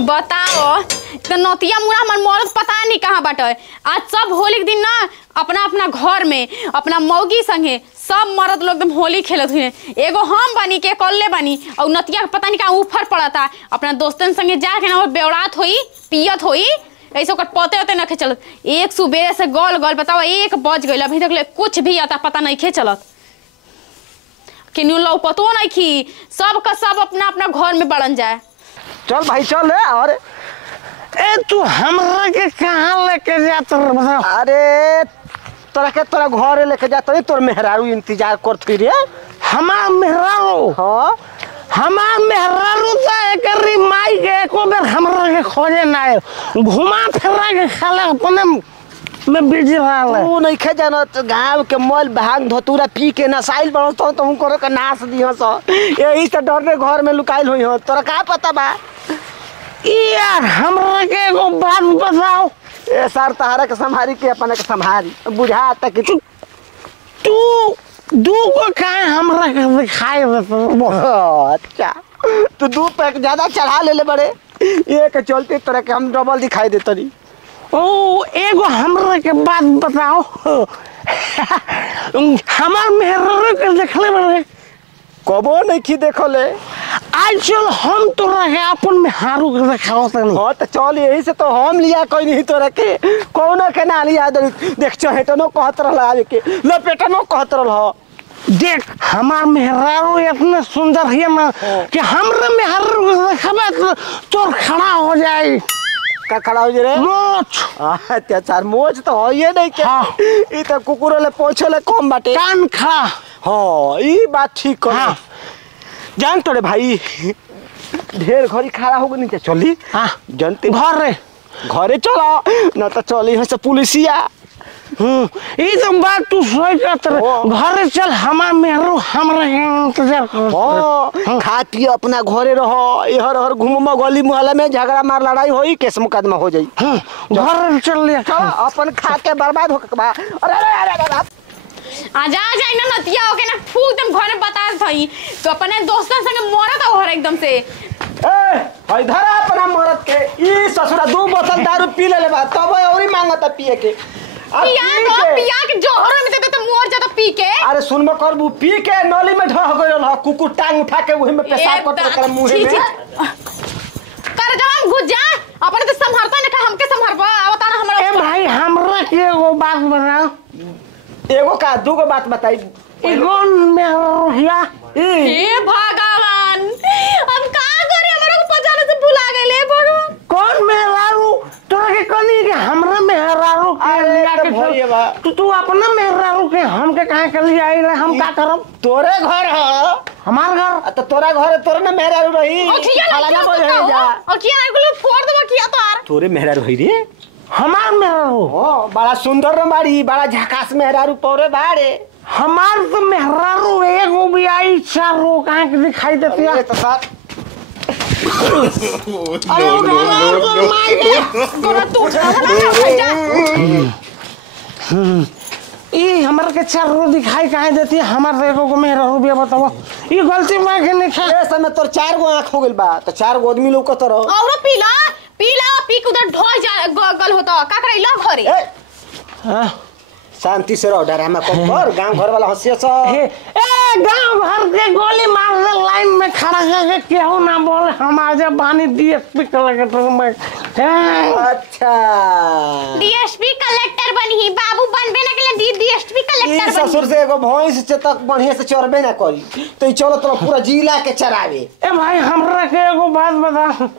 बताओ तो नतिया मुरा हमार मरद पता नहीं कहाँ बाटे। आज सब होली के दिन ना अपना अपना घर में अपना मौगी संगे सब मर्द लोग एकदम होली खेलत हुए। एगो हम बानी के कल्ले बानी और नतिया पता नहीं कहाँ ऊपर पड़ा था अपना दोस्तन संगे जाके ना बेवड़ात होई पियत होई ऐसे ओकर पते होते न चलत। एक सुबह से गोल गोल बताओ 1 बज गई अभी तक कुछ भी आता पता नहीं खे चलत कि पतो नहीं खी सब का सब अपना अपना घर में बढ़न जाए। चल भाई चल है। और ए तू हमरा के कहाँ लेके जात बताओ? अरे तोरा घर लेके जाता तोर मेहरारू इंतजार करत रे। हमार मेहरारू? हाँ हमार मेहरारू तो एक माई के एको बेर हमरा के खोजे ना घुमा फिरा के खाले अपने में बिजी रहल। तू नहीं खे जानत गांव के मल भांग धतूरा पी के नसाइल बड़ो तो हम करो के नाश दियो सो यही से डर में घर में लुकाइल होई हो। तोरा का पता बा? यार हमरा के एगो बात बताओ। ए सर तहारा के संभारी के अपने के संभारी बुझा तक तू दू को काहे हमरा के दिखाई देतो? अच्छा तू 2 पैक ज्यादा चढ़ा ले बड़े ये के चलते तोरा के हम डबल दिखाई देतनी। ओ एगो हमरा के बात बताओ। हमार मेहरारू के देखले बड़े कबो नहीं की देखले। आज चल हम तोरा के अपन मेहरारू के दिखाओ तनी। हां तो चल यही से तो हम लिया कोई नहीं तोरा के कौनो के ना लिया देख चहेटनो कहत रहल आवे के लपेटनो कहत रहल। देख हमार मेहरारू इतना सुंदर है ना कि हमरा मेहरारू के देखबे तो तोर खड़ा हो जाए। का खड़ा हो जे? मोच। अत्याचार मोच तो होइए नहीं के। हाँ। ई तो कुकुर ले पोछले कम बाटे कान खड़ा। हां ई बात ठीक कर। हाँ। जान तोरे भाई ढेर घड़ी खड़ा हो गनी चली। हां जनते घर रे घरे चला न तो चली है से पुलिसिया। ई तो बात तू सही कहत रे। घरे चल हमार मेहरारू हमरा इंतजार कर। हां खा पी अपना घरे रहो इहर हर घूम गली मोहल्ला में झगड़ा मार लड़ाई होई केस मुकदमा हो जाई। घर चल ले चल अपन खा के बर्बाद हो के बा। अरे अरे अरे आजा आजा इना नतिया होके ना फूक दम घर में बता थई तो अपने दोस्तन संगे मरत हो एकदम से। ए इधर अपना मरद के ई ससुरा 2 बोतल दारू पी ले बा तब औरी मांगता पिए के। पिया के जोहर में देते तो मोर जाता पी के। अरे सुनबो करबू पी के नली में ढह गइल ह कुकुर टांग उठा के ओही में पेशाब करत कर मुंह में कर जवान घुस जा अपने तो संभालता ने का हमके संभालबा आवता ना हमरा। ए भाई हमरा के एगो बात बताओ। एगो का 2 गो बात बताई। एगो मेहरारू हिया हे भगवान हम का करे हमरा को पहचाने से भुला गइले भगवान। कौन मेहरारू तोरा के कनी के हमरा मेहरारू के लिया के भइए बा तू अपना मेहरारू के हमके काहे के लिए आइले हम का करब? तोरे घर ह हमार घर तो तोरा घर तोरे ना मेहरारू रही खाला ना बोल जा और किया एगो फोड़ देबा किया तोर तोरे मेहरारू होई रे। हमार मेहरारू हां बड़ा सुंदर रमाड़ी बड़ा झकास मेहरारू पौरे बाड़े। हमार तो मेहरारू एगो भी आई 4 रो काहे के दिखाई देती है। तो साथ अरे तो मार के तोरा तू भाई जा। ई हमरा के 4 रो दिखाई काहे देती है? हमार एगो को मेहरारू भी बताओ ई गलती मां के नहीं खा। ए समय तोर 4 गो आंख हो गेल बा तो 4 गो आदमी लौकत रहो। और पीला पी के उधर ढोल जा गल होता का करैला घरे। हां शांति से रहो डरामा कम कर गांव घर वाला हंसिया सा। ए गांव भर के गोली मार दे लाइन में खड़ा करके केहू ना बोले हम आज बानी डीएसपी कलेक्टर में। अच्छा डीएसपी कलेक्टर बनी बाबू बनबे ना के डीएसपी कलेक्टर बनी। ससुर से एगो भैंस से तक बढ़िया से चरबे ना करी तो चलो तो पूरा जिला के चरावे। ए भाई हमरा के एगो बात बता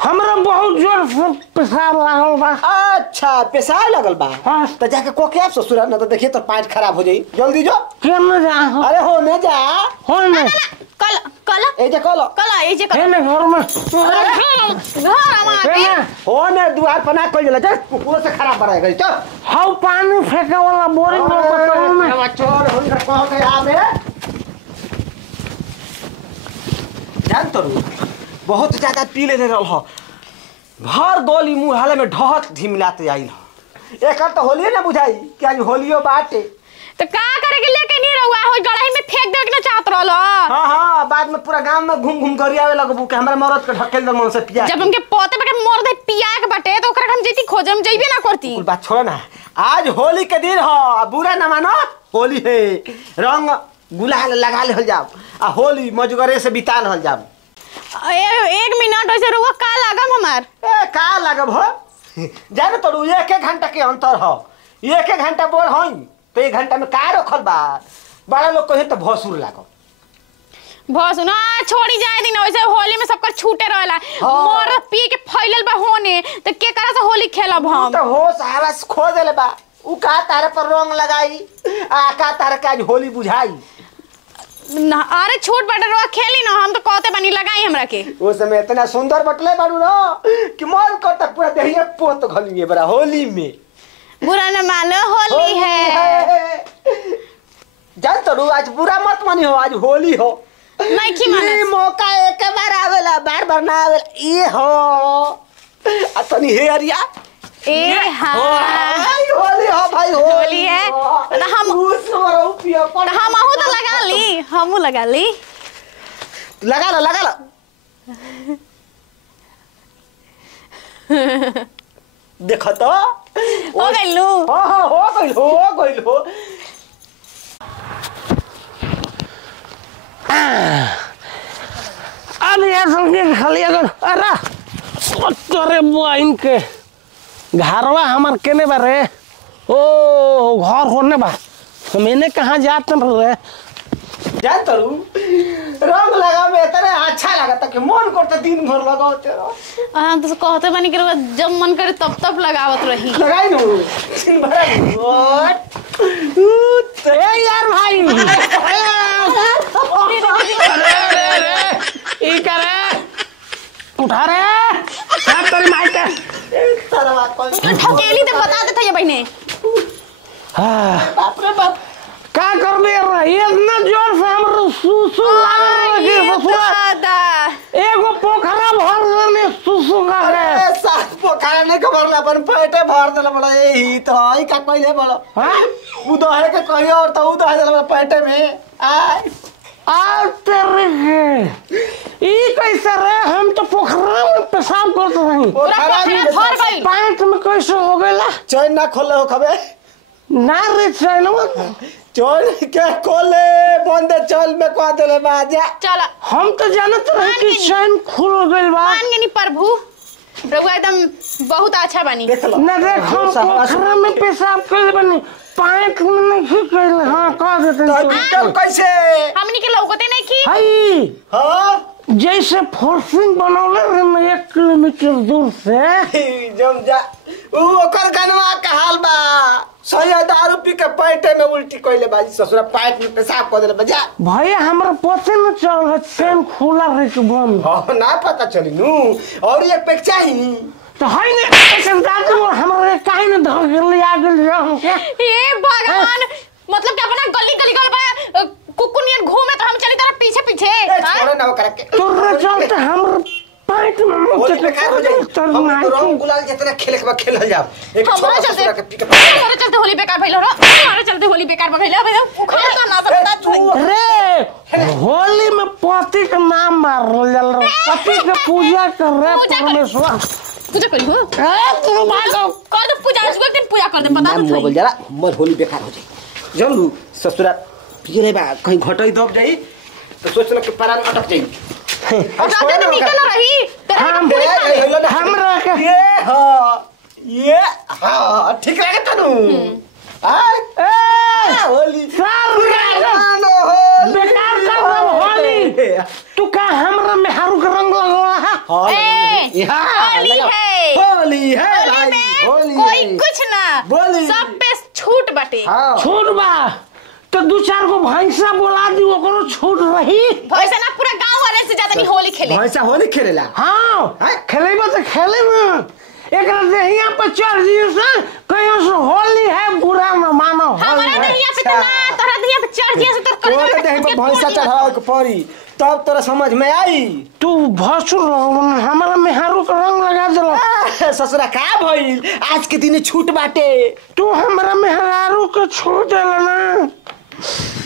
हमरा बहुत जोर से पेशाब लागल बा। अच्छा पेशाब लगल बा। हां तो जाके को के आप ससुर ना तो देखिए तो पेट खराब हो जाई जल्दी जो। केन जा? अरे हो ने जा हो ने कल ए जे कल ए जे हे ने घर में घर आमा के हो ने द्वार पर ना कोई जा कुकुर से खराब बड़ा गई तो हाउ पानी फेंके वाला बोरिंग में बताओ ना चोर हुनकर कह के आवे जान तो बहुत ज्यादा पी ले रहल ह भर गोली मुंह हाले में ढहत धिमिलाते आइल ह। एकर तो होलिए ना बुझाई कि आज होलियो बाटे तो का करे के लेके नहीं रहुआ होई गड़ाई में फेंक देवे के ना चाहत रहल। हां हां बाद में पूरा गांव में घूम घूम कर आवे लगबू के हमरा मरद के ढकेल दर मन से पिया। जब हमके पोते पे मोर दे पिया के बटे तो ओकरा हम जेती खोजम जइबे ना करती। कुल बात छोड़ ना, आज होली के दिन हो, बुरा ना मानो। होली है, रंग गुलाल लगा ले जाओ आ होली मजगरे से बिता ल जाओ। एक मिनट वैसे रुआ का लागम हमार ए का लागब हो जाने तो 1 घंटा के अंतर हो। 1 घंटा बोल हई तो 1 घंटा में का रखल बा। बड़ा लोग कहे तो भसुर लागो बस ना छोड़ी जाए दिन वैसे होली में सबका छूटे रहेला। मोर पी के फैलल बा होने तो के करा से होली खेलब हम। तो होश आवाज खो देले बा। उ का तारे पर रंग लगाई आ का तारे का आज होली बुझाई ना। अरे छूट बटर रुआ खेली ना, हम तो कहते बनी लगाई हमरा के। वो समय इतना सुंदर बटले बारू ना कि मन करता पूरा देहिया पोत घलिए बड़ा होली में। बुरा न मानो होली है। जान तो आज बुरा मत मानी हो, आज होली हो। नहीं की माने ई मौका एक बार आवेला, बार बार ना आवेला। ये हो आ तनी हे अरिया ए हां होली हो भाई, होली है तो हम उस मरो पिया पर हम आहू तो लगा ली, हमू लगा ली। लगा लो लगा लो। देखो तो हो गइलू। हां हो गइल। अब ये समझे खाली अगर अरे तोरे बहन के घरवा हमार केने बारे ओ घर होने बा मैंने कहाँ जाते रहे जान तरू रंग लगा में तेरे अच्छा लगता कि मन करता दिन भर लगाओ तेरा। हां तो कहते बनी कि जब मन करे तब लगावत रही। लगाई नु दिन भर व्हाट ए यार भाई ई करे उठा रे क्या तेरी माई के तरवा कौन ठकेली तो बता देता ये बहने। बाप रे बाप का कर ले रही इतना जोर से हमर सुसु लाग के ससुरा दादा एगो पोखरा भर में सुसु का है। अरे साथ पोखरा नहीं खबर ला अपन पेटे भर देला बड़ा यही तो आई का कइले बड़ा। हां उदहे के कहिए और तो उदहे देला पेटे में आय आ तेरे ई कैसे रे हम तो पोखरा में पेशाब करते रही पोखरा में भर गई। पैंट में कैसे हो गइला चैन ना खोले हो खबे ना रे चैनवा चल के खोले बंद चल में कह देले बाजा। चल हम तो जानत रहे कि चैन खुल गइल बा। मान गनी प्रभु रघुआ एकदम बहुत अच्छा बनी। देख लो ना देख हम पोखरा में पेशाब कर बनी पैंट में नहीं कइल। हां कह देते तो निकल कैसे हमनी के लौकते नहीं की। हई हां जैसे फोर्सिंग बनौले रे में 1 किलोमीटर दूर से जम जा ऊ ओकर गनवा का हाल बा। 100 दारू पी के पैंटे में उल्टी कइले बाजी ससुरा पैंट में पेशाब कर देले बजा। भैया हमरा पते न चल है चैन खुला रहे के बंद हां ना पता चली नु और एक पैक चाहिए तो हई ने ऐसे दादू हमरा काहे न धर के ले आ गेल हम के हे भगवान मतलब कि अपना गली गली गल कुकुनियन घूमे तो हम चली तरह पीछे पीछे। छोड़े ना वो करके तोरे चलते हमर पैंट में होली बेकार हो जाई। हम रंग गुलाल जितना खेले के खेलल जाओ एक हमारा छोटा चलते ससुरा के पी के हमारे चलते होली बेकार भइल रो। हमारे चलते होली बेकार भइल भैया उखाड़ तो ना सकता। रे होली में पति के नाम मार जल रे पति के पूजा कर रे परमेश्वर पूजा करी हो ए तू भागो कर दे पूजा उस दिन पूजा कर दे बता दे। बोल जरा मर होली बेकार हो जाई। जब ससुरा पिए बा कहीं घटई दब जाई तो सोचल के परान अटक जाई। रात में निकल रही तेरा हमरा के ये हां ठीक लगे तनु हां ए होली सर बेकार कर होली तू का हमरा में हारू के रंग लगा है होली है होली है भाई होली कोई कुछ ना बोली सब पे छूट बाटे। हां छूट बा तो 2-4 गो भैंसा बोला दी ओकरो छूट रही वैसे ना पूरा गांव वाले से ज्यादा नहीं होली खेले। भैंसा होली खेलेला हां खेलेबा तो खेले ना एकरा देहिया पर चढ़ जियो से कहियो से होली है बुरा न मानो हमारा देहिया पे तो ना तोरा देहिया पे चढ़ जिया से तो तो देहि पे भैंसा चढ़ावे के पड़ी तब तोरा समझ में आई। तू भसुर हमरा में हारू के रंग लगा देला ससुरा का भइल आज के दिन छूट बाटे तू हमरा में हारू के छोड़ देला ना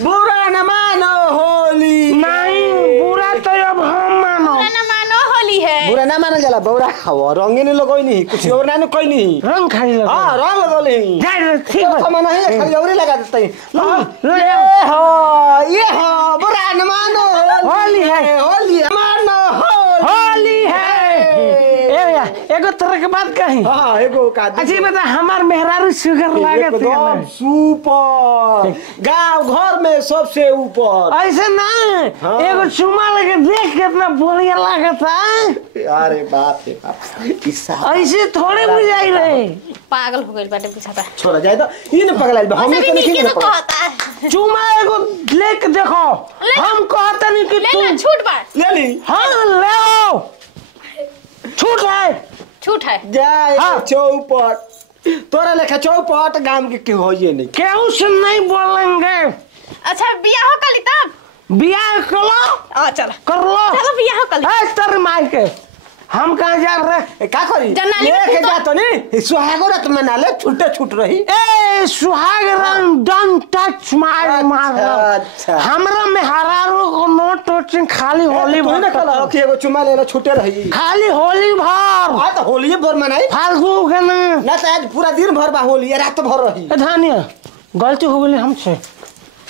बुरा न मानो होली। नहीं बुरा तो अब हम मानो। बुरा न मानो होली है। बुरा ना मानो जाला बुरा खाओ रंगे नहीं लगोई नहीं कुछ और ना कोई नहीं। रंग खाई लो। हाँ रंग लगोले ही। जाए रे, ठीक है। तो मना है खाली और लगा देते हैं। ये हो बुरा न मानो होली है। होली मानो होली है। ए यार एगो तरह के बात कही। हाँ एगो का अच्छी बता हमार मेहरारू शुगर लागत एकदम सुपर गांव घर में सबसे ऊपर। ऐसे ना हाँ। एगो चुमा लगे देख कितना बढ़िया लागत है। अरे बाप रे बाप किस्सा ऐसे थोड़े बुझाई रहे। पागल हो गइल बाटे बुझाता। छोड़ा जाए तो ये न पगला हम वैसे तो भी नहीं नीके खेल तो कहता है। चुमा एगो लेके देखो। हम कहते नहीं कि ले ना तुम छूट बात। ले ली हाँ ले आओ। छूट है। छूट है। जाए हाँ। चौपट तोरा लेखा चौपट गांव के होइए नहीं। केहू से नहीं बोलेंगे। अच्छा बियाह कली तब। बियाह करो आ चल। कर लो। चलो बियाह कली। ए तेरे माई के हम कहाँ जा रहे। का करी जनाली में लेके फूको। जा तो नहीं सुहागो रात में ना ले छूटे छूट रही। ए सुहाग रंग डोंट टच माय मदर। अच्छा। हमरा में हरारो को नो टचिंग खाली होली तू ना कल कि एगो चुमा ले छूटे रही। खाली होली भर आ तो होली भर मनाई फालतू के ना तो आज पूरा दिन भर बा होली रात भर रही। धानिया गलती हो गई हमसे।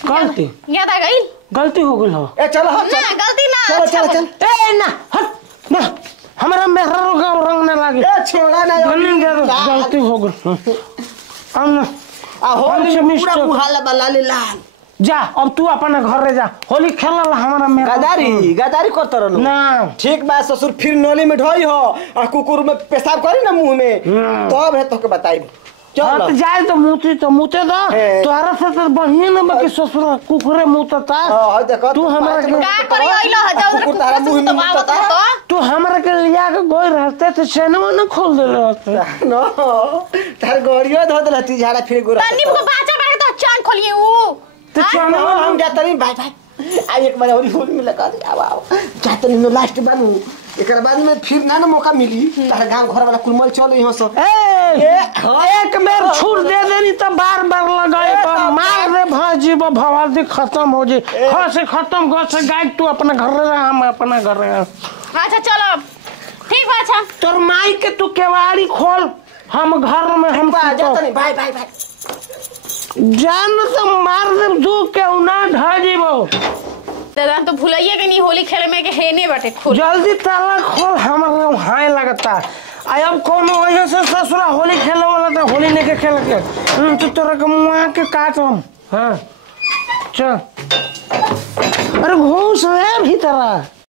गलती याद आ गई। गलती हो गई हो। ए चलो ना गलती ना। चलो अच्छा चलो बोल। चल ए ना हट ना हमरा मेहरारो का रंग ना लागे। ए छोड़ा ना गलती हो गई। अब आ होली हमसे में पूरा मिस्टेक। मुहाला बला ले लाल जा अब तू अपने घर रे जा होली खेलल हमारा मेहरारू। गदारी करत रहनु ना ठीक बा ससुर फिर नली में ढोई हो आ कुकुर में पेशाब करी ना मुंह में तब है तो के बताई। हाँ चल तो जाए तो मुते दो। है। तोहरा से तो बढ़िया ना बाकी ससुर कुकुरे मुतता। हां देखो तू हमरा के का करी आइलो ह जाऊ कुकुर तारा मुंह में मुतता तो। तू हमरा के लिया के गोई रहते तो चैनवा न खोल दे रहते। नो तार गोड़ियो धो दे रहती झाड़ा फिर गोरा तन्नी को बाचा बाके तो चांद खोलिए ऊ। तो चैनवा हम जात नहीं भाई भाई आ एक बार होली होली में लगा दे आओ जात नहीं लास्ट बानू एकरा बाद में फिर ना मौका मिली तार गांव घर वाला कुलमल चल यहां से एक बेर छूट दे देनी तो बार बार लगाए पर मार दे भाजी भवादी खत्म हो जे। घर से खत्म घर से गाय तू अपना घर रह हम अपना घर रह। अच्छा चलो ठीक बा। अच्छा तोर माई के तू केवाड़ी खोल हम घर में हम जात नहीं भाई भाई भाई जान तो मार दे दू के ना ढा जीबो। दादा तो भुलाइए के नहीं होली खेले में के हेने बाटे खोल। जल्दी ताला खोल हमारा हाय लगता। आई अब कोनो वजह से ससुरा होली खेले वाला तो होली नहीं के खेल के तो तोरा के मुआ के काटम। हाँ चल अरे घूस है भीतरा।